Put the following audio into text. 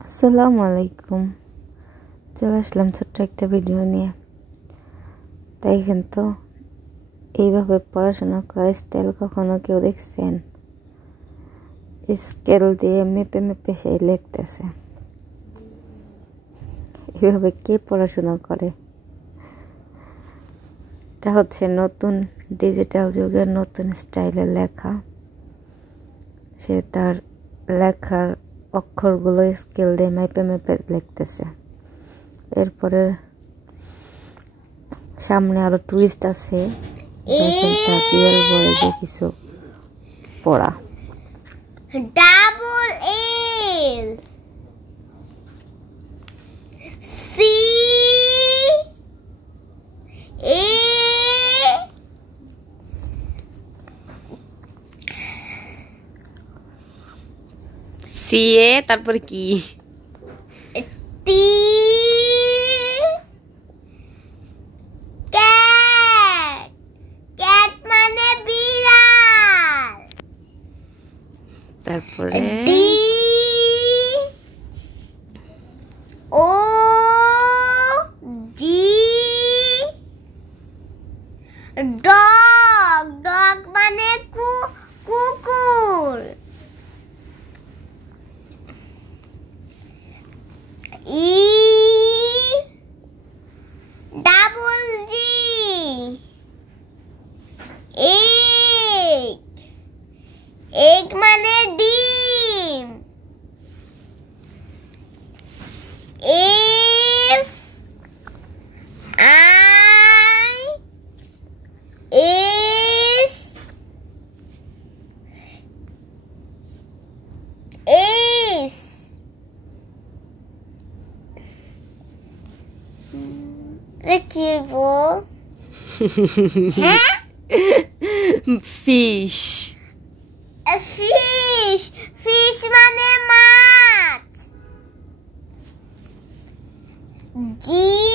আসসালামু আলাইকুম। চলে আসলাম ছোট্ট একটা ভিডিও নিয়ে। দেখেন তো, এইভাবে পড়াশোনা করার স্টাইল কখনো কেউ দেখছেন? স্কেল দিয়ে মেপে মেপে সেই লিখতেছে। এইভাবে কে পড়াশোনা করে? এটা হচ্ছে নতুন ডিজিটাল যুগের নতুন স্টাইলের লেখা। সে তার লেখার অক্ষরগুলো স্কেল দিয়ে মেপে মেপে লিখতেছে। এরপরে সামনে আরো টুইস্ট আছে, তার রিয়েল বয়েজে কিছু পড়া। ডাবল এল সি এ সিএ তারপর কি টি ক্যাট ক্যাট মানে বিড়াল তারপরে ডি ও জি ডগ ডগ মানে কুকুর ই ডাবল জি এগ এগ মানে ডিম এফ আই এস এস দেখিবো হ্যাঁ ফিশ ফিশ ফিশ মানে মাছ জি